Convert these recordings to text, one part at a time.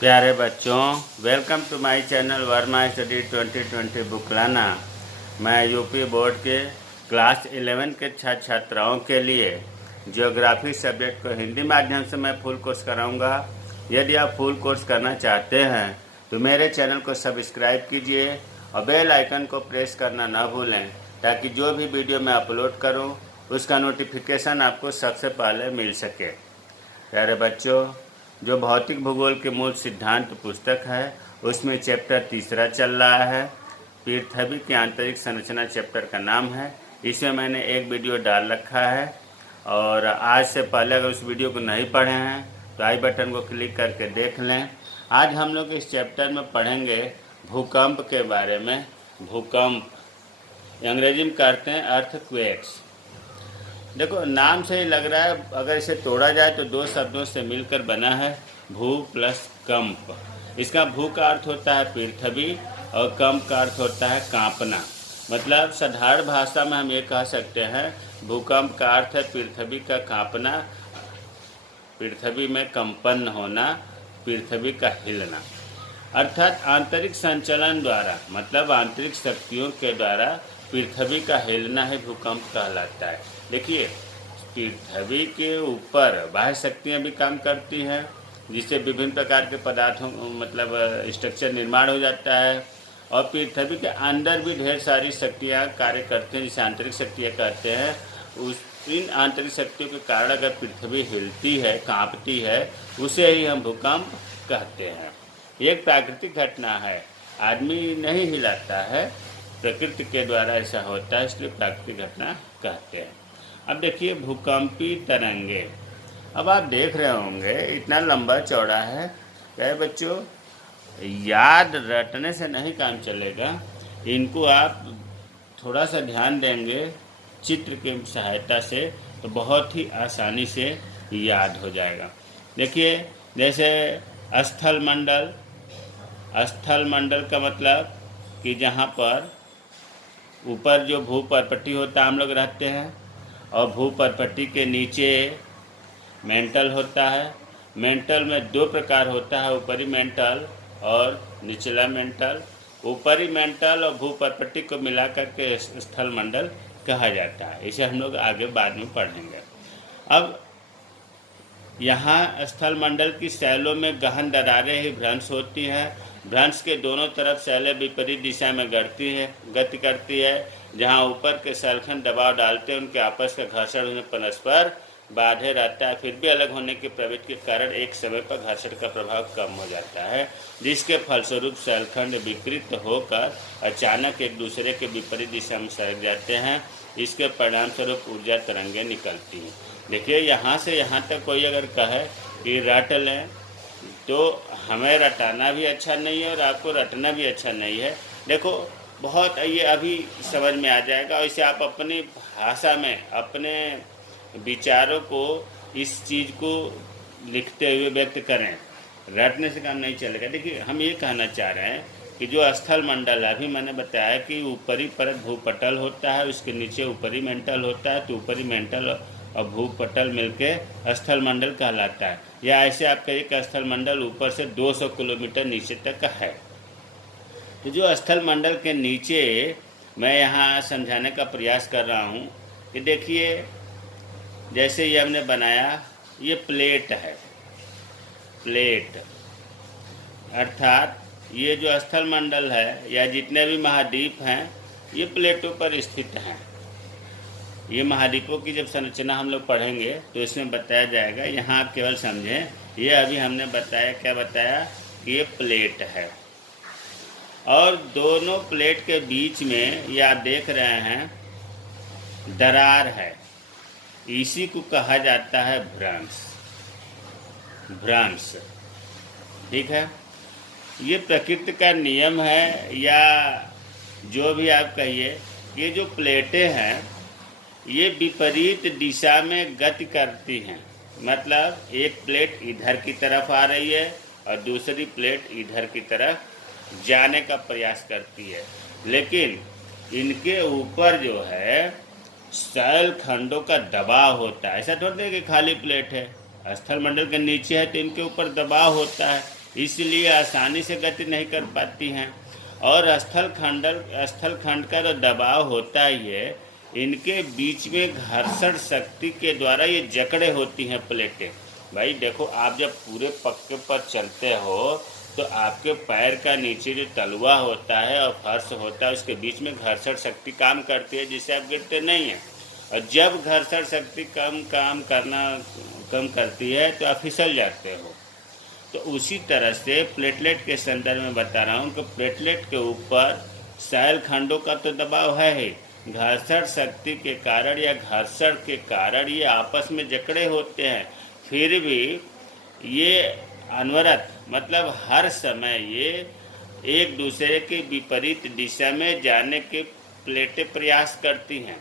प्यारे बच्चों, welcome to my channel Verma study 2020 बुकलाना। मैं यूपी बोर्ड के क्लास 11 के छात्र छात्राओं के लिए ज्योग्राफी सब्जेक्ट को हिंदी माध्यम से मैं फुल कोर्स कराऊंगा। यदि आप फुल कोर्स करना चाहते हैं तो मेरे चैनल को सब्सक्राइब कीजिए और बेल आइकन को प्रेस करना ना भूलें, ताकि जो भी वीडियो मैं अपलोड करूं उसका नोटिफिकेशन आपको सबसे पहले मिल सके। प्यारे बच्चों, जो भौतिक भूगोल के मूल सिद्धांत पुस्तक है उसमें चैप्टर तीसरा चल रहा है। पृथ्वी की आंतरिक संरचना चैप्टर का नाम है। इसमें मैंने एक वीडियो डाल रखा है और आज से पहले अगर उस वीडियो को नहीं पढ़े हैं तो आई बटन को क्लिक करके देख लें। आज हम लोग इस चैप्टर में पढ़ेंगे भूकंप के बारे में। भूकंप अंग्रेजी में कहते हैं अर्थक्वेक्स। देखो, नाम से ही लग रहा है, अगर इसे तोड़ा जाए तो दो शब्दों से मिलकर बना है भू प्लस कंप। इसका भू का अर्थ होता है पृथ्वी और कंप का अर्थ होता है कांपना। मतलब साधारण भाषा में हम ये कह सकते हैं भूकंप का अर्थ है पृथ्वी का कांपना, पृथ्वी में कंपन होना, पृथ्वी का हिलना। अर्थात आंतरिक संचलन द्वारा, मतलब आंतरिक शक्तियों के द्वारा पृथ्वी का हिलना ही भूकंप कहलाता है। देखिए, पृथ्वी के ऊपर बाह्य शक्तियाँ भी काम करती हैं, जिससे विभिन्न प्रकार के पदार्थों मतलब स्ट्रक्चर निर्माण हो जाता है। और पृथ्वी के अंदर भी ढेर सारी शक्तियाँ कार्य करती हैं, जिसे आंतरिक शक्तियाँ कहते हैं। इन आंतरिक शक्तियों के कारण अगर पृथ्वी हिलती है, कांपती है, उसे ही हम भूकंप कहते हैं। ये एक प्राकृतिक घटना है, आदमी नहीं हिलाता है, प्रकृति के द्वारा ऐसा होता है, इसलिए प्राकृतिक घटना कहते हैं। अब देखिए, भूकंपी तरंगे। अब आप देख रहे होंगे इतना लंबा चौड़ा है। क्या बच्चों, याद रटने से नहीं काम चलेगा, इनको आप थोड़ा सा ध्यान देंगे चित्र की सहायता से तो बहुत ही आसानी से याद हो जाएगा। देखिए, जैसे स्थल मंडल। स्थल मंडल का मतलब कि जहाँ पर ऊपर जो भूपर्पट्टी होता है हम लोग रहते हैं, और भूपर्पट्टी के नीचे मेंटल होता है। मेंटल में दो प्रकार होता है, ऊपरी मेंटल और निचला मेंटल। ऊपरी मेंटल और भूपर्पट्टी को मिलाकर के स्थल मंडल कहा जाता है। इसे हम लोग आगे बाद में पढ़ेंगे। अब यहाँ स्थल मंडल की शैलों में गहन दरारें ही भ्रंश होती हैं। भ्रंश के दोनों तरफ शैलें विपरीत दिशा में गति करती है। जहाँ ऊपर के शैलखंड दबाव डालते हैं, उनके आपस का घर्षण उन्हें परस्पर बाधे रहता है। फिर भी अलग होने की प्रवृत्ति के कारण एक समय पर घर्षण का प्रभाव कम हो जाता है, जिसके फलस्वरूप शैलखंड विकृत होकर अचानक एक दूसरे के विपरीत दिशा में सरक जाते हैं। इसके परिणाम स्वरूप ऊर्जा तरंगें निकलती हैं। देखिए, यहाँ से यहाँ तक कोई अगर कहे कि रट लें तो हमें रटाना भी अच्छा नहीं है और आपको रटना भी अच्छा नहीं है। देखो, बहुत ये अभी समझ में आ जाएगा, और इसे आप अपनी भाषा में अपने विचारों को, इस चीज़ को लिखते हुए व्यक्त करें। रटने से काम नहीं चलेगा। देखिए, हम ये कहना चाह रहे हैं कि जो स्थल मंडल है, अभी मैंने बताया कि ऊपरी परत भूपटल होता है, उसके नीचे ऊपरी मेंटल होता है, तो ऊपरी मेंटल और भूपटल मिलके स्थल मंडल कहलाता है। या ऐसे आप कहिए कि स्थल मंडल ऊपर से 200 किलोमीटर नीचे तक का है। तो जो स्थल मंडल के नीचे मैं यहाँ समझाने का प्रयास कर रहा हूँ कि देखिए, जैसे ये हमने बनाया, ये प्लेट है। प्लेट अर्थात ये जो स्थल मंडल है या जितने भी महाद्वीप हैं, ये प्लेटों पर स्थित हैं। ये महाद्वीपों की जब संरचना हम लोग पढ़ेंगे तो इसमें बताया जाएगा। यहाँ आप केवल समझें, ये अभी हमने बताया, क्या बताया कि ये प्लेट है, और दोनों प्लेट के बीच में ये आप देख रहे हैं दरार है। इसी को कहा जाता है भ्रंश। भ्रंश, ठीक है। ये प्रकृति का नियम है, या जो भी आप कहिए। ये जो प्लेटें हैं ये विपरीत दिशा में गति करती हैं। मतलब एक प्लेट इधर की तरफ आ रही है और दूसरी प्लेट इधर की तरफ जाने का प्रयास करती है, लेकिन इनके ऊपर जो है शैल खंडों का दबाव होता है। ऐसा थोड़ी है कि खाली प्लेट है, स्थल मंडल के नीचे है तो इनके ऊपर दबाव होता है, इसलिए आसानी से गति नहीं कर पाती हैं। और स्थलखंड का जो दबाव होता है ये इनके बीच में घर्षण शक्ति के द्वारा ये जकड़े होती हैं प्लेटें। भाई देखो, आप जब पूरे पक्के पर चलते हो तो आपके पैर का नीचे जो तलवा होता है और फर्श होता है उसके बीच में घर्षण शक्ति काम करती है, जिससे आप गिरते नहीं हैं। और जब घर्षण शक्ति कम करती है तो आप फिसल जाते हो। तो उसी तरह से प्लेटलेट के संदर्भ में बता रहा हूँ कि प्लेटलेट के ऊपर सैल खंडों का तो दबाव है ही, घर्षण शक्ति के कारण या घर्षण के कारण ये आपस में जकड़े होते हैं। फिर भी ये अनवरत मतलब हर समय ये एक दूसरे के विपरीत दिशा में जाने के प्लेटें प्रयास करती हैं।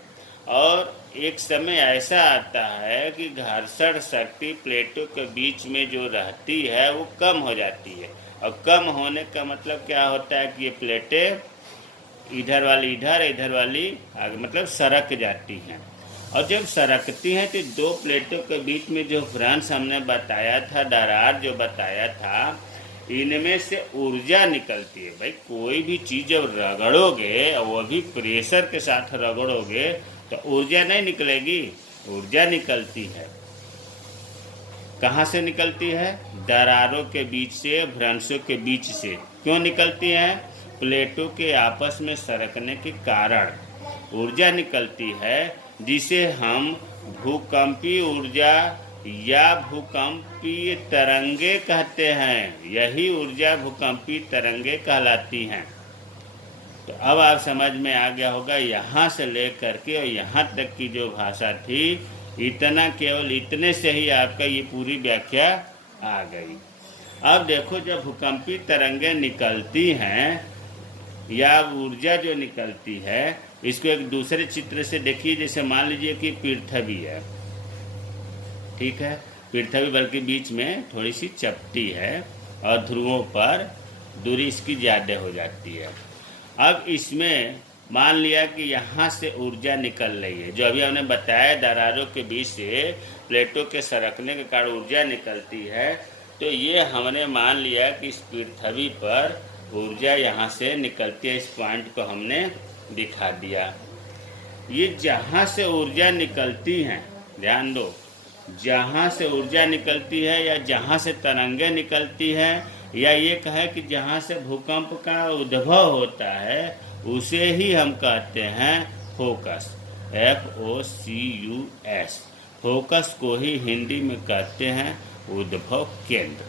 और एक समय ऐसा आता है कि घर्षण शक्ति प्लेटों के बीच में जो रहती है वो कम हो जाती है। और कम होने का मतलब क्या होता है कि ये प्लेटें इधर वाली इधर वाली आगे मतलब सरक जाती हैं। और जब सरकती हैं तो दो प्लेटों के बीच में जो फ्रांस हमने बताया था, दरार जो बताया था, इनमें से ऊर्जा निकलती है। भाई कोई भी चीज़ जब रगड़ोगे और वो भी प्रेशर के साथ रगड़ोगे तो ऊर्जा नहीं निकलेगी, ऊर्जा निकलती है। कहाँ से निकलती है? दरारों के बीच से, भ्रंशों के बीच से। क्यों निकलती है? प्लेटों के आपस में सरकने के कारण ऊर्जा निकलती है, जिसे हम भूकंपीय ऊर्जा या भूकंपीय तरंगे कहते हैं। यही ऊर्जा भूकंपीय तरंगे कहलाती हैं। तो अब आप समझ में आ गया होगा, यहाँ से लेकर के और यहाँ तक की जो भाषा थी, इतना केवल इतने से ही आपका ये पूरी व्याख्या आ गई। अब देखो, जब भूकंपीय तरंगे निकलती हैं या ऊर्जा जो निकलती है, इसको एक दूसरे चित्र से देखिए। जैसे मान लीजिए कि पृथ्वी है, ठीक है, पृथ्वी बल्कि बीच में थोड़ी सी चपटी है और ध्रुवों पर दूरी इसकी ज़्यादा हो जाती है। अब इसमें मान लिया कि यहाँ से ऊर्जा निकल रही है, जो अभी हमने बताया दरारों के बीच से प्लेटों के सरकने के कारण ऊर्जा निकलती है। तो ये हमने मान लिया कि इस पृथ्वी पर ऊर्जा यहाँ से निकलती है। इस पॉइंट को हमने दिखा दिया। ये जहाँ से ऊर्जा निकलती हैं, ध्यान दो, जहाँ से ऊर्जा निकलती है या जहाँ से तरंगें निकलती हैं, या ये कहे कि जहाँ से भूकंप का उद्भव होता है, उसे ही हम कहते हैं फोकस, FOCUS। फोकस को ही हिंदी में कहते हैं उद्भव केंद्र,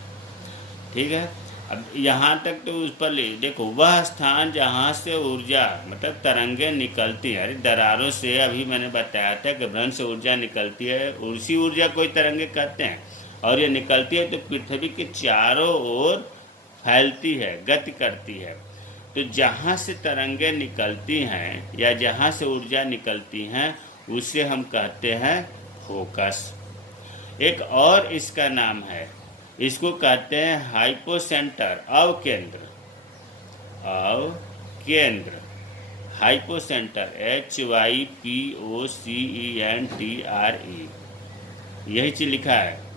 ठीक है। अब यहाँ तक तो उस पर ले देखो, वह स्थान जहाँ से ऊर्जा मतलब तरंगें निकलती है, दरारों से अभी मैंने बताया था कि भ्रंश से ऊर्जा निकलती है, उसी ऊर्जा को ही तरंगे कहते हैं। और ये निकलती है तो पृथ्वी के चारों ओर फैलती है, गति करती है। तो जहाँ से तरंगें निकलती हैं या जहाँ से ऊर्जा निकलती हैं, उसे हम कहते हैं फोकस। एक और इसका नाम है, इसको कहते हैं हाइपोसेंटर, अवकेंद्र, हाइपोसेंटर, HYPOCENTRE। यही चीज लिखा है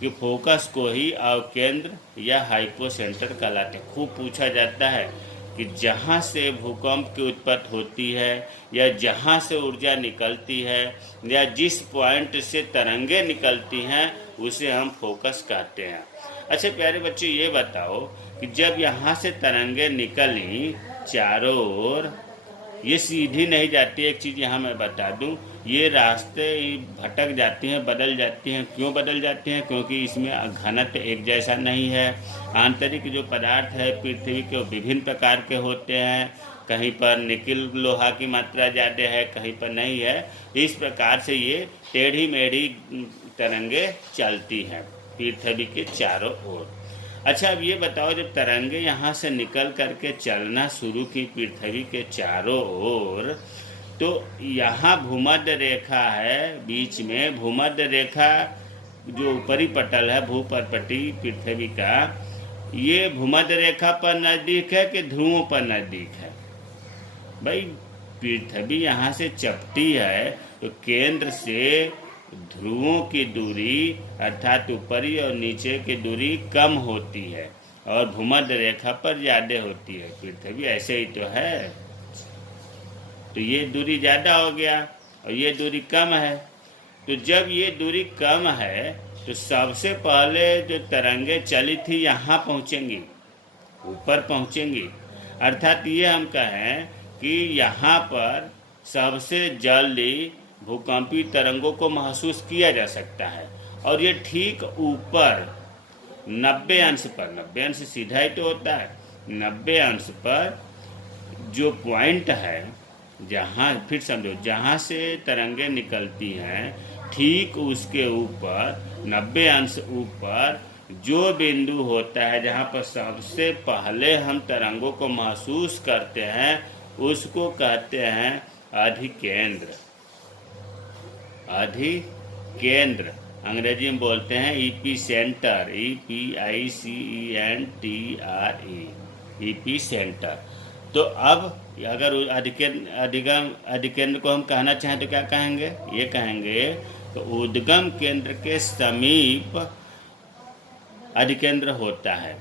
कि फोकस को ही अवकेंद्र या हाइपोसेंटर कहलाते हैं। खूब पूछा जाता है कि जहाँ से भूकंप की उत्पत्ति होती है या जहाँ से ऊर्जा निकलती है या जिस पॉइंट से तरंगे निकलती हैं, उसे हम फोकस कहते हैं। अच्छा प्यारे बच्चों, ये बताओ कि जब यहाँ से तरंगे निकली चारों ओर, ये सीधी नहीं जाती। एक चीज़ यहाँ मैं बता दूँ, ये रास्ते भटक जाती हैं, बदल जाती हैं। क्यों बदल जाती हैं? क्योंकि इसमें घनत्व एक जैसा नहीं है। आंतरिक जो पदार्थ है पृथ्वी के विभिन्न प्रकार के होते हैं। कहीं पर निकिल लोहा की मात्रा ज़्यादा है, कहीं पर नहीं है। इस प्रकार से ये टेढ़ी मेढ़ी तरंगे चलती हैं पृथ्वी के चारों ओर। अच्छा, अब ये बताओ, जब तरंगे यहाँ से निकल करके चलना शुरू की पृथ्वी के चारों ओर, तो यहाँ भूमध्य रेखा है, बीच में भूमध्य रेखा जो ऊपरी पटल है भूपरपटी पृथ्वी का, ये भूमध्य रेखा पर नज़दीक है कि ध्रुवों पर नज़दीक है? भाई पृथ्वी यहाँ से चपटी है तो केंद्र से ध्रुवों की दूरी अर्थात ऊपरी और नीचे की दूरी कम होती है। और भूमध्य रेखा पर ज़्यादा होती है। पृथ्वी ऐसे ही तो है, तो ये दूरी ज़्यादा हो गया और ये दूरी कम है। तो जब ये दूरी कम है तो सबसे पहले जो तरंगे चली थी यहाँ पहुँचेंगी, ऊपर पहुँचेंगी। अर्थात ये हम कहें कि यहाँ पर सबसे जल्दी भूकंपी तरंगों को महसूस किया जा सकता है। और ये ठीक ऊपर 90 अंश पर, 90 अंश सीधा ही तो होता है, 90 अंश पर जो पॉइंट है, जहाँ फिर समझो जहाँ से तरंगे निकलती हैं ठीक उसके ऊपर 90 अंश ऊपर जो बिंदु होता है जहाँ पर सबसे पहले हम तरंगों को महसूस करते हैं उसको कहते हैं अधिकेंद्र। अधिकेंद्र अंग्रेजी में बोलते हैं EP centre, EPICENTRE, EP centre. तो अब अगर अधिकेंद्र को हम कहना चाहें तो क्या कहेंगे? ये कहेंगे तो उद्गम केंद्र के समीप अधिकेंद्र होता है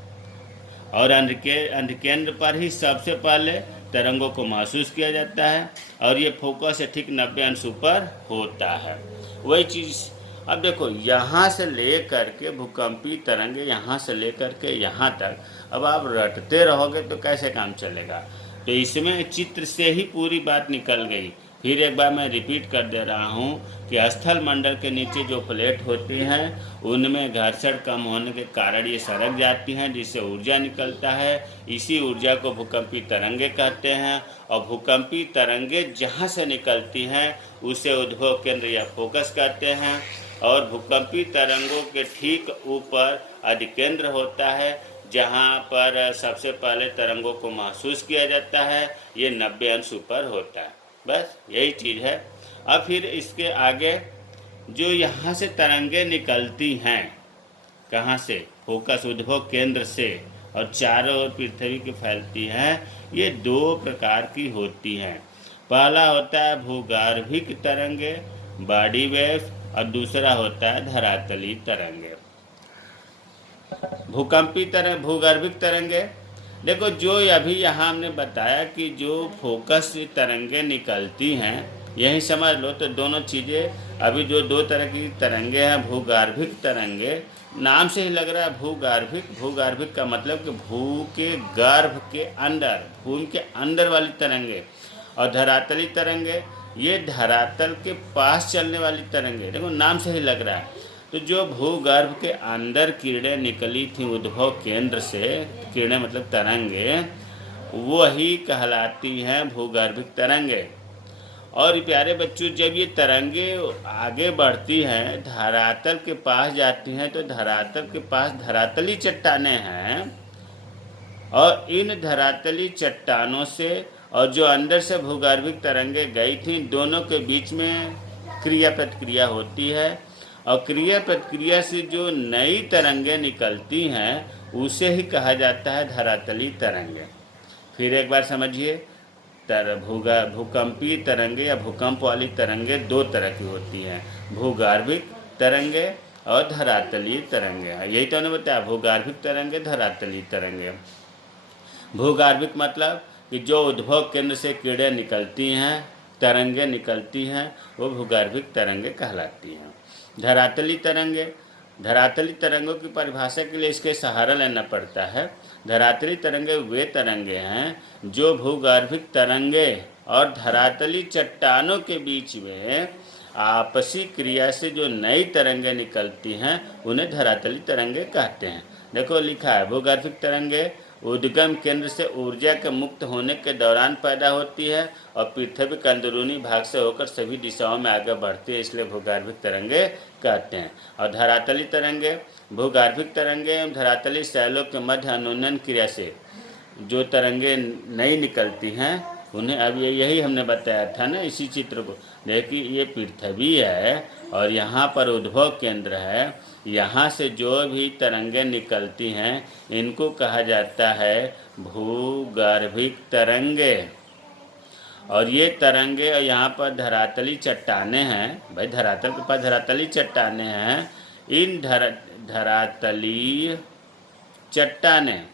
और अधिकेंद्र पर ही सबसे पहले तरंगों को महसूस किया जाता है और ये फोकस से ठीक 90 अंश ऊपर होता है। वही चीज़ अब देखो, यहाँ से ले करके भूकंपी तरंगे यहाँ से ले करके यहाँ तक अब आप रटते रहोगे तो कैसे काम चलेगा? तो इसमें चित्र से ही पूरी बात निकल गई। फिर एक बार मैं रिपीट कर दे रहा हूँ कि स्थल मंडल के नीचे जो प्लेट होती हैं उनमें घर्षण कम होने के कारण ये सरक जाती हैं, जिससे ऊर्जा निकलता है। इसी ऊर्जा को भूकंपी तरंगे कहते हैं और भूकंपी तरंगे जहाँ से निकलती हैं उसे उद्भव केंद्र या फोकस कहते हैं। और भूकंपी तरंगों के ठीक ऊपर अधिकेंद्र होता है जहाँ पर सबसे पहले तरंगों को महसूस किया जाता है। ये 90 अंश ऊपर होता है। बस यही चीज़ है। अब फिर इसके आगे जो यहाँ से तरंगे निकलती हैं, कहाँ से? फोकस उद्भव केंद्र से, और चारों ओर पृथ्वी की फैलती हैं। ये 2 प्रकार की होती हैं। पहला होता है भूगर्भिक तरंगे, बॉडी वेव्स, और दूसरा होता है धरातलीय तरंगे। भूगर्भिक तरंगे, देखो जो अभी यहाँ हमने बताया कि जो फोकस तरंगे निकलती हैं, यही समझ लो। तो दोनों चीज़ें अभी जो 2 तरह की तरंगे हैं, भूगर्भिक तरंगे, नाम से ही लग रहा है भूगर्भिक। भूगर्भिक का मतलब कि भू के गर्भ के अंदर, भूमि के अंदर वाली तरंगे। और धरातलीय तरंगे, ये धरातल के पास चलने वाली तरंगे। देखो नाम से ही लग रहा है। तो जो भूगर्भ के अंदर किरणें निकली थी उद्भव केंद्र से, किरणें मतलब तरंगे, वही कहलाती हैं भूगर्भिक तरंगे। और प्यारे बच्चों, जब ये तरंगे आगे बढ़ती हैं, धरातल के पास जाती हैं, तो धरातल के पास धरातली चट्टानें हैं और इन धरातली चट्टानों से और जो अंदर से भूगर्भिक तरंगे गई थी, दोनों के बीच में क्रिया प्रतिक्रिया होती है। और क्रिया प्रतिक्रिया से जो नई तरंगे निकलती हैं उसे ही कहा जाता है धरातलीय तरंगे। फिर एक बार समझिए, भूकंपीय तरंगे या भूकंप वाली तरंगे 2 तरह की होती हैं, भूगर्भिक तरंगे और धरातलीय तरंगे। यही तो उन्होंने बताया, भूगर्भिक तरंगे, धरातलीय तरंगे। भूगर्भिक मतलब कि जो उद्भव केंद्र से किरणें निकलती हैं, तरंगे निकलती हैं, वो भूगर्भिक तरंगे कहलाती हैं। धरातलीय तरंगे, धरातलीय तरंगों की परिभाषा के लिए इसके सहारा लेना पड़ता है। धरातलीय तरंगे वे तरंगे हैं जो भूगर्भिक तरंगे और धरातलीय चट्टानों के बीच में आपसी क्रिया से जो नई तरंगे निकलती हैं उन्हें धरातलीय तरंगे कहते हैं। देखो लिखा है, भूगर्भिक तरंगे उद्गम केंद्र से ऊर्जा के मुक्त होने के दौरान पैदा होती है और पृथ्वी के अंदरूनी भाग से होकर सभी दिशाओं में आगे बढ़ती है, इसलिए भूगर्भिक तरंगे कहते हैं। और धरातलीय तरंगे, भूगर्भिक तरंगे एवं धरातलीय शैलों के मध्य अनुनयन क्रिया से जो तरंगे नई निकलती हैं उन्हें, अब यही हमने बताया था ना इसी चित्र को। देखिए ये पृथ्वी है और यहाँ पर उद्भव केंद्र है, यहाँ से जो भी तरंगे निकलती हैं इनको कहा जाता है भूगर्भिक तरंगे। और ये तरंगे, और यहाँ पर धरातली चट्टानें हैं, भाई धरातल के पास धरातली चट्टानें हैं। इन धरातलीय चट्टानें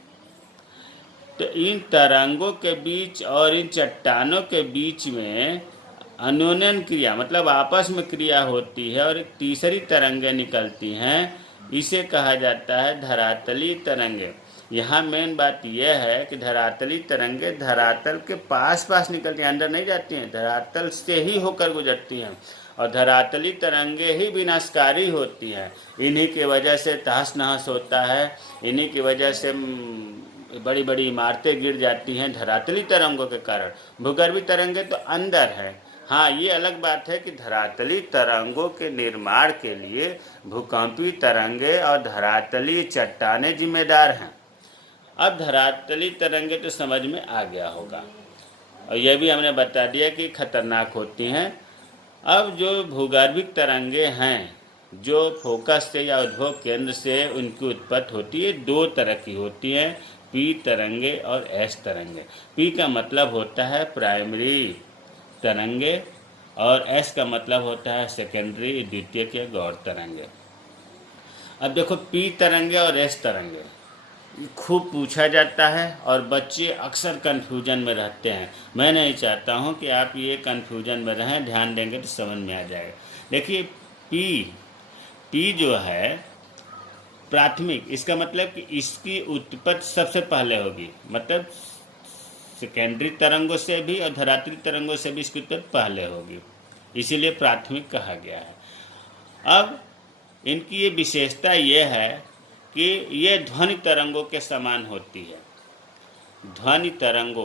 तो इन तरंगों के बीच और इन चट्टानों के बीच में अन्योन्यन क्रिया मतलब आपस में क्रिया होती है और एक तीसरी तरंगें निकलती हैं। इसे कहा जाता है धरातली तरंगे। यहाँ मेन बात यह है कि धरातली तरंगे धरातल के पास पास निकलती हैं, अंदर नहीं जाती हैं, धरातल से ही होकर गुजरती हैं और धरातली तरंगे ही विनाशकारी होती हैं। इन्हीं की वजह से तहस नहस होता है, इन्हीं की वजह से बड़ी बड़ी इमारतें गिर जाती हैं धरातली तरंगों के कारण। भूगर्भीय तरंगे तो अंदर है। हाँ, ये अलग बात है कि धरातली तरंगों के निर्माण के लिए भूकंपीय तरंगे और धरातली चट्टानें जिम्मेदार हैं। अब धरातली तरंगे तो समझ में आ गया होगा और यह भी हमने बता दिया कि खतरनाक होती हैं। अब जो भूगर्भिक तरंगे हैं जो फोकस से या उद्भव केंद्र से उनकी उत्पत्ति होती है, दो तरह की होती हैं, पी तरंगे और एस तरंगे। पी का मतलब होता है प्राइमरी तरंगे और एस का मतलब होता है सेकेंडरी द्वितीयक या गौर तरंगे। अब देखो, पी तरंगे और एस तरंगे खूब पूछा जाता है और बच्चे अक्सर कन्फ्यूजन में रहते हैं। मैं नहीं चाहता हूं कि आप ये कन्फ्यूजन में रहें, ध्यान देंगे तो समझ में आ जाएगा। देखिए, पी जो है प्राथमिक, इसका मतलब कि इसकी उत्पत्ति सबसे पहले होगी, मतलब सेकेंडरी तरंगों से भी और धरातली तरंगों से भी इसकी उत्पत्ति पहले होगी, इसीलिए प्राथमिक कहा गया है। अब इनकी ये विशेषता ये है कि ये ध्वनि तरंगों के समान होती है। ध्वनि तरंग,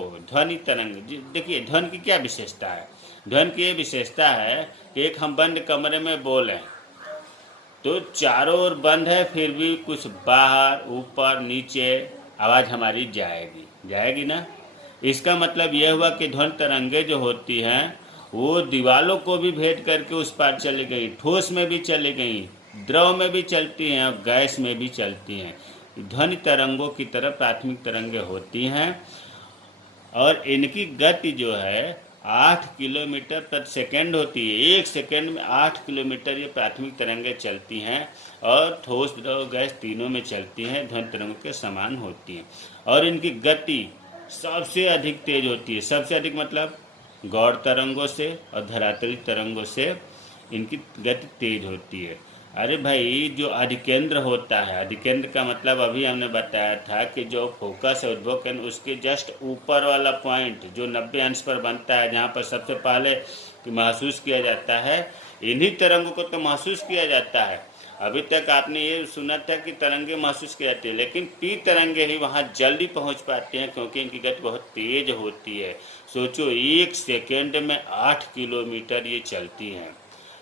देखिए ध्वनि की क्या विशेषता है। ध्वनि की ये विशेषता है कि एक हम बंद कमरे में बोलें तो चारों ओर बंद है, फिर भी कुछ बाहर ऊपर नीचे आवाज़ हमारी जाएगी ना। इसका मतलब यह हुआ कि ध्वनि तरंगे जो होती हैं वो दीवालों को भी भेद करके उस पार चली गई, ठोस में भी चली गई, द्रव में भी चलती हैं और गैस में भी चलती हैं। ध्वनि तरंगों की तरह प्राथमिक तरंगे होती हैं और इनकी गति जो है 8 किलोमीटर प्रति सेकेंड होती है। 1 सेकेंड में 8 किलोमीटर ये प्राथमिक तरंगें चलती हैं और ठोस द्रव गैस तीनों में चलती हैं, ध्वनि तरंगों के समान होती हैं। और इनकी गति सबसे अधिक तेज होती है, सबसे अधिक मतलब गौड़ तरंगों से और धरातली तरंगों से इनकी गति तेज होती है। अरे भाई, जो अधिकेंद्र होता है, अधिकेंद्र का मतलब अभी हमने बताया था कि जो फोकस है उद्भव केंद्र उसके जस्ट ऊपर वाला पॉइंट जो 90 अंश पर बनता है, जहाँ पर सबसे पहले महसूस किया जाता है, इन्हीं तरंगों को तो महसूस किया जाता है। अभी तक आपने ये सुना था कि तरंगे महसूस की जाती है, लेकिन पी तरंगे ही वहाँ जल्दी पहुँच पाती हैं क्योंकि इनकी गति बहुत तेज होती है। सोचो, 1 सेकेंड में 8 किलोमीटर ये चलती हैं।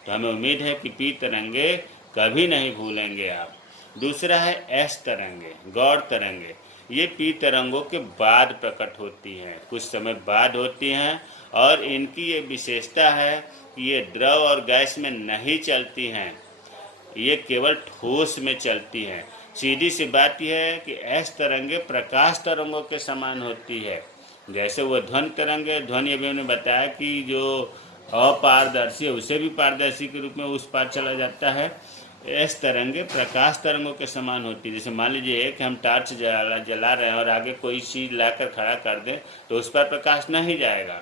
तो हमें उम्मीद है कि पी तरंगे कभी नहीं भूलेंगे आप। दूसरा है एस तरंगे, गौड़ तरंगे। ये पी तरंगों के बाद प्रकट होती हैं, कुछ समय बाद होती हैं और इनकी ये विशेषता है कि ये द्रव और गैस में नहीं चलती हैं, ये केवल ठोस में चलती हैं। सीधी सी बात यह है कि एस तरंगे प्रकाश तरंगों के समान होती है। जैसे वो ध्वनि तरंगे, ध्वनि अभी हमने बताया कि जो अपारदर्शी है उसे भी पारदर्शी के रूप में उस पार चला जाता है। एस तरंगे प्रकाश तरंगों के समान होती है। जैसे मान लीजिए कि हम टार्च जला रहे हैं और आगे कोई चीज़ लाकर खड़ा कर दें तो उस पर प्रकाश नहीं जाएगा,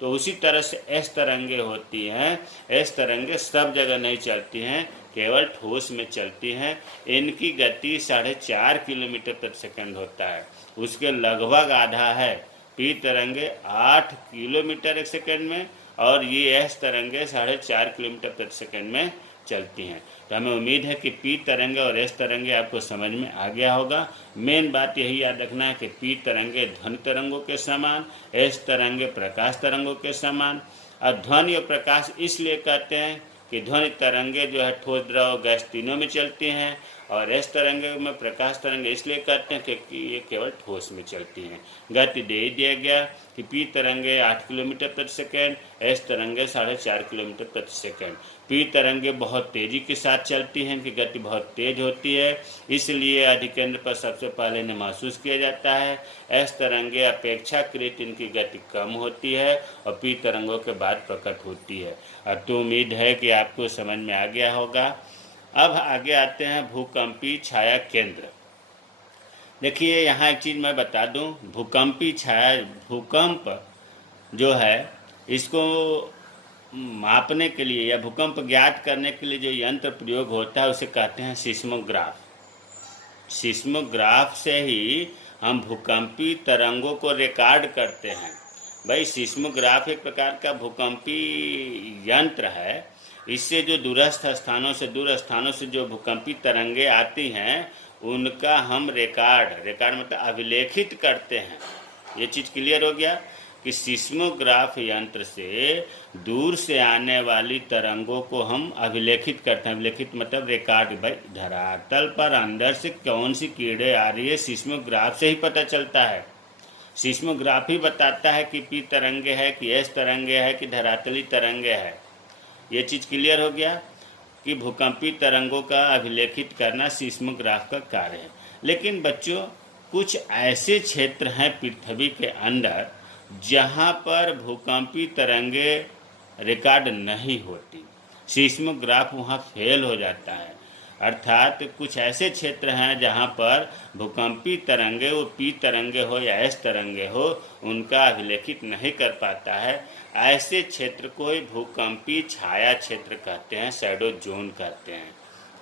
तो उसी तरह से एस तरंगे होती हैं। एस तरंगे सब जगह नहीं चलती हैं, केवल ठोस में चलती हैं। इनकी गति 4.5 किलोमीटर प्रति सेकंड होता है, उसके लगभग आधा है। पी तरंगे 8 किलोमीटर एक सेकंड में और ये एस तरंगे 4.5 किलोमीटर प्रति सेकंड में चलती हैं। तो हमें उम्मीद है कि पी तरंगे और एस तरंगे आपको समझ में आ गया होगा। मेन बात यही याद रखना है कि पी तरंगे ध्वनि तरंगों के समान, एस तरंगे प्रकाश तरंगों के समान। और ध्वनि और प्रकाश इसलिए कहते हैं कि ध्वनि तरंगे जो है ठोस द्रव गैस तीनों में चलती हैं और एस तरंगे में प्रकाश तरंगे इसलिए कहते हैं कि ये केवल ठोस में चलती हैं। गति दे दिया गया कि पी तरंगे 8 किलोमीटर प्रति सेकेंड, एस तरंगे 4.5 किलोमीटर प्रति सेकेंड। पी तरंगे बहुत तेज़ी के साथ चलती हैं, इनकी गति बहुत तेज होती है, इसलिए अधिकेंद्र पर सबसे पहले इन्हें महसूस किया जाता है। एस तरंगे अपेक्षाकृत इनकी गति कम होती है और पी तरंगों के बाद प्रकट होती है। अब तो उम्मीद है कि आपको समझ में आ गया होगा। अब आगे आते हैं भूकंपीय छाया केंद्र। देखिए यहाँ एक चीज़ मैं बता दूं, भूकंपी छाया भूकंप जो है इसको मापने के लिए या भूकंप ज्ञात करने के लिए जो यंत्र प्रयोग होता है उसे कहते हैं सिस्मोग्राफ। सिस्मोग्राफ से ही हम भूकंपी तरंगों को रिकॉर्ड करते हैं। भाई सिस्मोग्राफ एक प्रकार का भूकंपी यंत्र है। इससे जो दूरस्थ स्थानों से जो भूकंपी तरंगे आती हैं उनका हम रिकॉर्ड मतलब अभिलेखित करते हैं। ये चीज़ क्लियर हो गया कि सिस्मोग्राफ यंत्र से दूर से आने वाली तरंगों को हम अभिलेखित करते हैं। अभिलेखित मतलब रिकॉर्ड। भाई धरातल पर अंदर से कौन सी कीड़े आ रही है सिस्मोग्राफ से ही पता चलता है। सिस्मोग्राफ ही बताता है कि पी तरंगे है कि एस तरंगे है कि धरातली तरंगे है। ये चीज़ क्लियर हो गया कि भूकंपी तरंगों का अभिलेखित करना सिस्मोग्राफ का कार्य है। लेकिन बच्चों कुछ ऐसे क्षेत्र हैं पृथ्वी के अंदर जहाँ पर भूकंपी तरंगे रिकॉर्ड नहीं होती, सिस्मोग्राफ वहाँ फेल हो जाता है। अर्थात कुछ ऐसे क्षेत्र हैं जहाँ पर भूकंपी तरंगे, वो पी तरंगे हो या एस तरंगे हो, उनका अभिलेखित नहीं कर पाता है। ऐसे क्षेत्र को ही भूकंपी छाया क्षेत्र कहते हैं, शैडो जोन कहते हैं।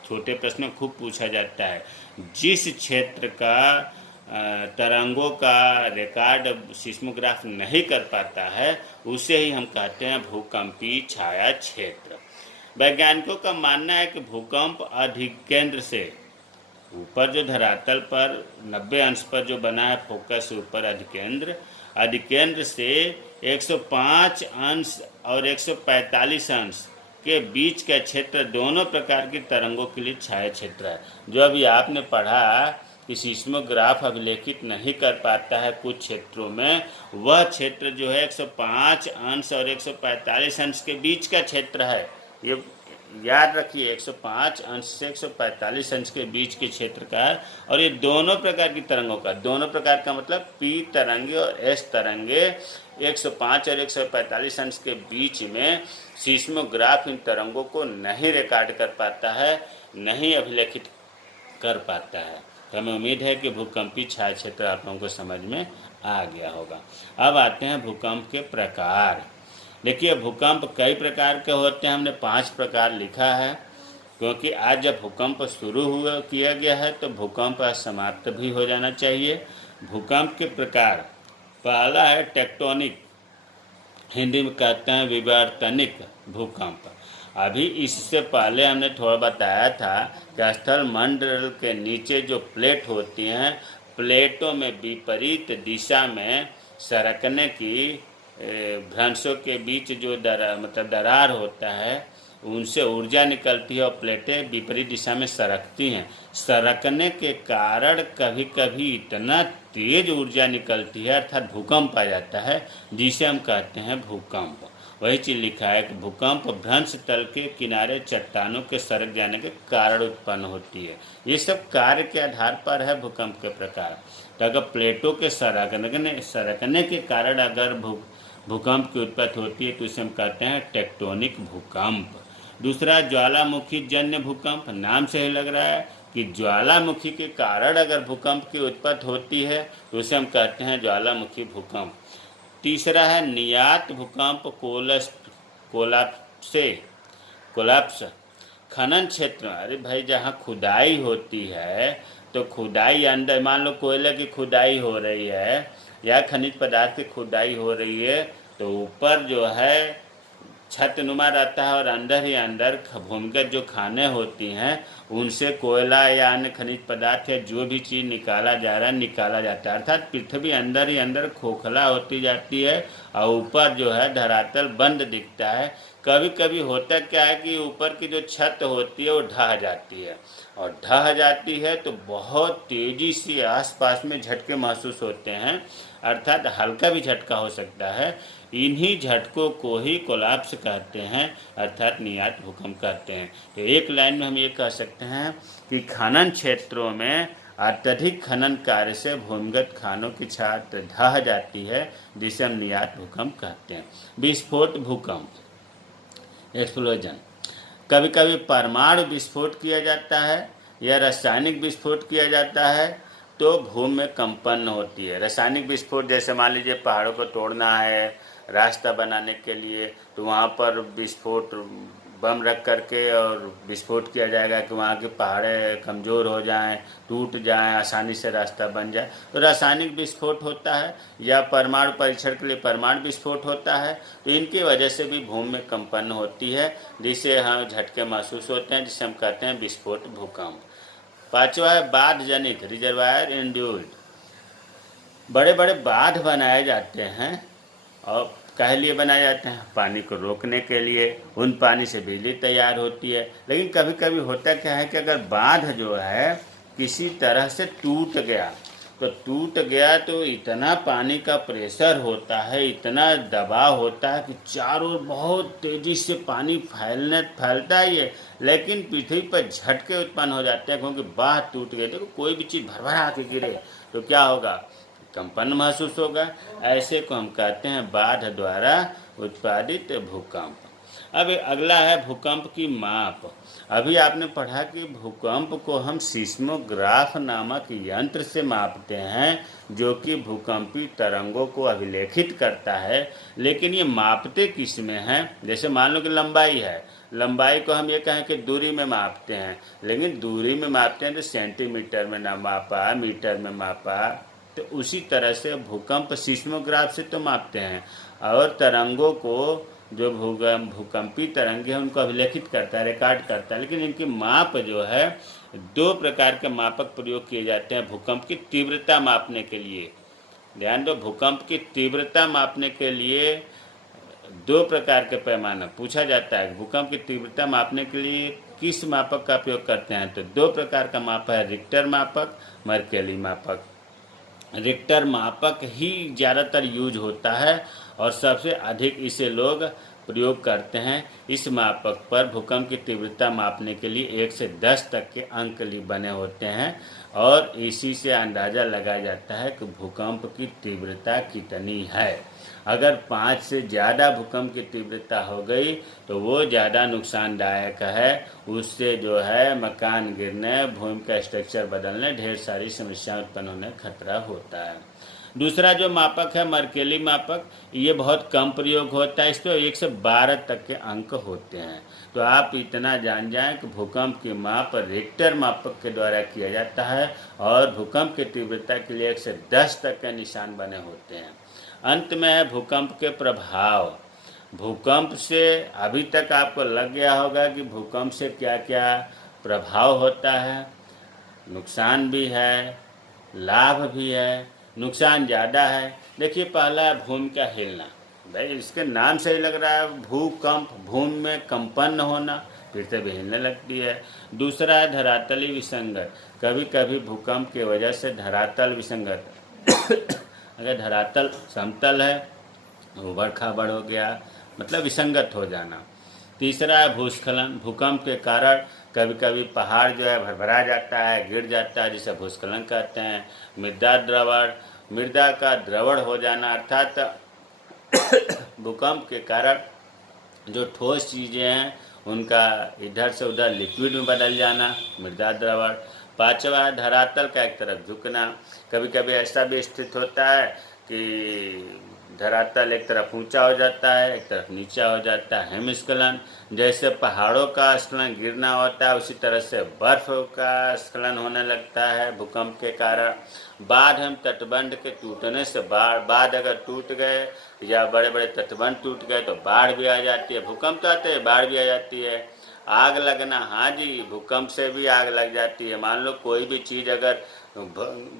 छोटे प्रश्न खूब पूछा जाता है। जिस क्षेत्र का तरंगों का रिकॉर्ड सिस्मोग्राफ नहीं कर पाता है उसे ही हम कहते हैं भूकंपी छाया क्षेत्र। वैज्ञानिकों का मानना है कि भूकंप अधिकेंद्र से ऊपर जो धरातल पर 90 अंश पर जो बना है फोकस ऊपर अधिकेंद्र से 105 अंश और 145 अंश के बीच का क्षेत्र दोनों प्रकार की तरंगों के लिए छाया क्षेत्र है। जो अभी आपने पढ़ा कि सिस्मोग्राफ अभिलेखित नहीं कर पाता है कुछ क्षेत्रों में, वह क्षेत्र जो है 105 अंश और 145 अंश के बीच का क्षेत्र है। ये याद रखिए, 105 अंश से 145 अंश के बीच के क्षेत्र का है। और ये दोनों प्रकार की तरंगों का, दोनों प्रकार का मतलब पी तरंगे और एस तरंगे 105 और 145 अंश के बीच में सिस्मोग्राफ इन तरंगों को नहीं रिकॉर्ड कर पाता है, नहीं अभिलेखित कर पाता है। तो हमें उम्मीद है कि भूकंपी छाया क्षेत्र आप लोगों को समझ में आ गया होगा। अब आते हैं भूकंप के प्रकार। देखिए भूकंप कई प्रकार के होते हैं, हमने 5 प्रकार लिखा है क्योंकि आज जब भूकंप शुरू किया गया है तो भूकंप समाप्त भी हो जाना चाहिए। भूकंप के प्रकार, पहला है टेक्टोनिक, हिंदी में कहते हैं विवर्तनिक भूकंप। अभी इससे पहले हमने थोड़ा बताया था कि स्थल मंडल के नीचे जो प्लेट होती हैं, प्लेटों में विपरीत दिशा में सरकने की भ्रंशों के बीच जो दरार होता है उनसे ऊर्जा निकलती है और प्लेटें विपरीत दिशा में सरकती हैं। सरकने के कारण कभी कभी इतना तेज ऊर्जा निकलती है अर्थात भूकंप आ जाता है, जिसे हम कहते हैं भूकंप। वही चीज़ लिखा है कि भूकंप भ्रंश तल के किनारे चट्टानों के सरक जाने के कारण उत्पन्न होती है। ये सब कार्य के आधार पर है भूकंप के प्रकार। तो अगर प्लेटों के सरकने के कारण अगर भूकंप की उत्पत्ति होती है तो इसे हम कहते हैं टेक्टोनिक भूकंप। दूसरा ज्वालामुखी जन्य भूकंप, नाम से ही लग रहा है कि ज्वालामुखी के कारण अगर भूकंप की उत्पत्ति होती है तो उसे हम कहते हैं ज्वालामुखी भूकंप। तीसरा है नियात भूकंप, कोलाप्स खनन क्षेत्र। अरे भाई जहाँ खुदाई होती है तो खुदाई अंदर, मान लो कोयले की खुदाई हो रही है या खनिज पदार्थ की खुदाई हो रही है तो ऊपर जो है छतनुमा रहता है और अंदर ही अंदर भूमिगत जो खाने होती हैं उनसे कोयला या अन्य खनिज पदार्थ या जो भी चीज़ निकाला जाता है। अर्थात पृथ्वी अंदर ही अंदर खोखला होती जाती है और ऊपर जो है धरातल बंद दिखता है। कभी कभी होता क्या है कि ऊपर की जो छत होती है वो ढह जाती है और ढह जाती है तो बहुत तेज़ी से आसपास में झटके महसूस होते हैं, अर्थात हल्का भी झटका हो सकता है। इन्हीं झटकों को ही कोलाप्स कहते हैं, अर्थात नियात भूकंप कहते हैं। तो एक लाइन में हम ये कह सकते हैं कि खनन क्षेत्रों में अत्यधिक खनन कार्य से भूमिगत खानों की छत ढह जाती है, जिसे हम नियात भूकंप कहते हैं। विस्फोट भूकंप, एक्सप्लोजन, कभी कभी परमाणु विस्फोट किया जाता है या रासायनिक विस्फोट किया जाता है तो भूमि में कंपन होती है। रासायनिक विस्फोट जैसे मान लीजिए पहाड़ों को तोड़ना है रास्ता बनाने के लिए, तो वहाँ पर विस्फोट बम रख करके और विस्फोट किया जाएगा कि वहाँ की पहाड़ें कमज़ोर हो जाएं, टूट जाएं, आसानी से रास्ता बन जाए। तो रासायनिक विस्फोट होता है या परमाणु परीक्षण के लिए परमाणु विस्फोट होता है। तो इनकी वजह से भी भूमि में कंपन होती है, जिससे हम झटके महसूस होते हैं, जिसे हम कहते हैं विस्फोट, भूकंप। पांचवा है बाढ़ जनित, रिजर्वायर इंड्यूस्ड। बड़े बड़े बांध बनाए जाते हैं और काहे लिए बनाए जाते हैं? पानी को रोकने के लिए। उन पानी से बिजली तैयार होती है। लेकिन कभी कभी होता क्या है कि अगर बांध जो है किसी तरह से टूट गया, तो इतना पानी का प्रेशर होता है, इतना दबाव होता है कि चारों ओर बहुत तेज़ी से पानी फैलता ही है, लेकिन पृथ्वी पर झटके उत्पन्न हो जाते हैं, क्योंकि बांध टूट गई। देखो कोई भी चीज़ भरभरा के गिरे तो क्या होगा? कंपन महसूस होगा। ऐसे को हम कहते हैं बाढ़ द्वारा उत्पादित भूकंप। अब अगला है भूकंप की माप। अभी आपने पढ़ा कि भूकंप को हम सीस्मोग्राफ नामक यंत्र से मापते हैं, जो कि भूकंपी तरंगों को अभिलेखित करता है। लेकिन ये मापते किस में हैं? जैसे मान लो कि लंबाई है, लंबाई को हम ये कहें कि दूरी में मापते हैं, लेकिन दूरी में मापते हैं तो सेंटीमीटर में ना मापा, मीटर में मापा। तो उसी तरह से भूकंप सीस्मोग्राफ से तो मापते हैं, और तरंगों को जो भूकंपी तरंगे हैं उनको अभिलेखित करता है, रिकॉर्ड करता है। लेकिन इनकी माप जो है, दो प्रकार के मापक प्रयोग किए जाते हैं भूकंप की तीव्रता मापने के लिए। ध्यान दो, भूकंप की तीव्रता मापने के लिए दो प्रकार के पैमाना पूछा जाता है। भूकंप की तीव्रता मापने के लिए किस मापक का प्रयोग करते हैं? तो दो प्रकार का मापक है, रिक्टर मापक, मर्केली मापक। रिक्टर मापक ही ज़्यादातर यूज होता है और सबसे अधिक इसे लोग प्रयोग करते हैं। इस मापक पर भूकंप की तीव्रता मापने के लिए 1 से 10 तक के अंक बने होते हैं, और इसी से अंदाज़ा लगाया जाता है कि भूकंप की तीव्रता कितनी है। अगर 5 से ज़्यादा भूकंप की तीव्रता हो गई तो वो ज़्यादा नुकसानदायक है। उससे जो है मकान गिरने, भूमि का स्ट्रक्चर बदलने, ढेर सारी समस्याएं उत्पन्न होने का खतरा होता है। दूसरा जो मापक है मर्केली मापक, ये बहुत कम प्रयोग होता है। इस पर 1 से 12 तक के अंक होते हैं। तो आप इतना जान जाएं कि भूकंप की माप रिक्टर मापक के द्वारा किया जाता है, और भूकंप की तीव्रता के लिए 1 से 10 तक के निशान बने होते हैं। अंत में है भूकंप के प्रभाव। भूकंप से अभी तक आपको लग गया होगा कि भूकंप से क्या क्या प्रभाव होता है। नुकसान भी है, लाभ भी है। नुकसान ज़्यादा है। देखिए, पहला है भूमि का हिलना। भाई इसके नाम से ही लग रहा है भूकंप, भूमि में कंपन होना, पृथ्वी भी हिलने लगती है। दूसरा है धरातली विसंगत। कभी कभी भूकंप की वजह से धरातल विसंगत अगर धरातल समतल है, उबड़ खाबड़ हो गया, मतलब विसंगत हो जाना। तीसरा है भूस्खलन। भूकंप के कारण कभी कभी पहाड़ जो है भरभरा जाता है, गिर जाता है, जिसे भूस्खलन कहते हैं। मृदा द्रवण, मृदा का द्रवण हो जाना, अर्थात भूकंप के कारण जो ठोस चीज़ें हैं उनका इधर से उधर लिक्विड में बदल जाना, मृदा द्रवण। पांचवा है धरातल का एक तरफ झुकना। कभी कभी ऐसा भी स्थित होता है कि धरातल एक तरफ ऊंचा हो जाता है, एक तरफ नीचा हो जाता है, हिमस्खलन। जैसे पहाड़ों का स्खलन गिरना होता है, उसी तरह से बर्फ का स्खलन होने लगता है भूकंप के कारण। बाढ़ हम तटबंध के टूटने से, बाढ़ अगर टूट गए या बड़े बड़े तटबंध टूट गए तो बाढ़ भी आ जाती है। भूकंप तो आते हैं, बाढ़ भी आ जाती है। आग लगना, हाँ जी, भूकंप से भी आग लग जाती है। मान लो कोई भी चीज़ अगर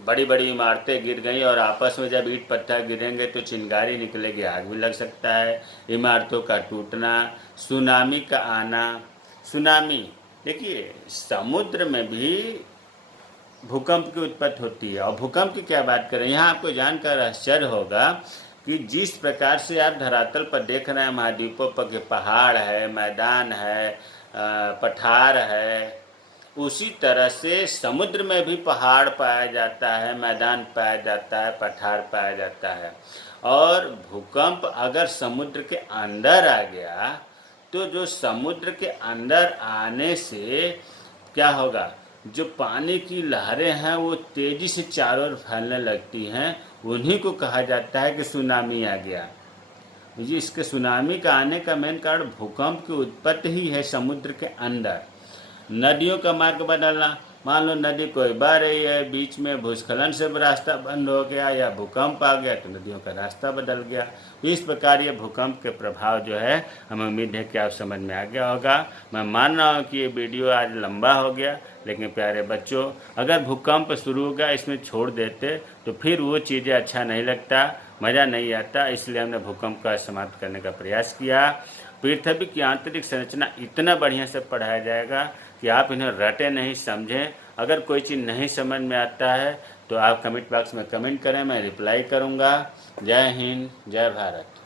बड़ी बड़ी इमारतें गिर गई और आपस में जब ईंट पत्थर गिरेंगे तो चिंगारी निकलेगी, आग भी लग सकता है। इमारतों का टूटना, सुनामी का आना। सुनामी, देखिए समुद्र में भी भूकंप की उत्पत्ति होती है। और भूकंप की क्या बात करें, यहाँ आपको जानकर आश्चर्य होगा कि जिस प्रकार से आप धरातल पर देख रहे हैं महाद्वीपों पर कि पहाड़ है, मैदान है, पठार है, उसी तरह से समुद्र में भी पहाड़ पाया जाता है, मैदान पाया जाता है, पठार पाया जाता है। और भूकंप अगर समुद्र के अंदर आ गया तो जो समुद्र के अंदर आने से क्या होगा, जो पानी की लहरें हैं वो तेज़ी से चारों ओर फैलने लगती हैं, उन्हीं को कहा जाता है कि सुनामी आ गया। जी, इसके सुनामी का आने का मेन कारण भूकंप की उत्पत्ति ही है समुद्र के अंदर। नदियों का मार्ग बदलना, मान लो नदी कोई बह रही है, बीच में भूस्खलन से रास्ता बंद हो गया या भूकंप आ गया तो नदियों का रास्ता बदल गया। इस प्रकार ये भूकंप के प्रभाव जो है, हमें उम्मीद है कि आप समझ में आ गया होगा। मैं मान रहा हूँ कि ये वीडियो आज लंबा हो गया, लेकिन प्यारे बच्चों, अगर भूकंप शुरू हो गया इसमें छोड़ देते तो फिर वो चीज़ें अच्छा नहीं लगता, मज़ा नहीं आता। इसलिए हमने भूकंप का समाप्त करने का प्रयास किया। पृथ्वी की आंतरिक संरचना इतना बढ़िया से पढ़ाया जाएगा कि आप इन्हें रटे नहीं, समझें। अगर कोई चीज़ नहीं समझ में आता है तो आप कमेंट बॉक्स में कमेंट करें, मैं रिप्लाई करूँगा। जय हिंद, जय भारत।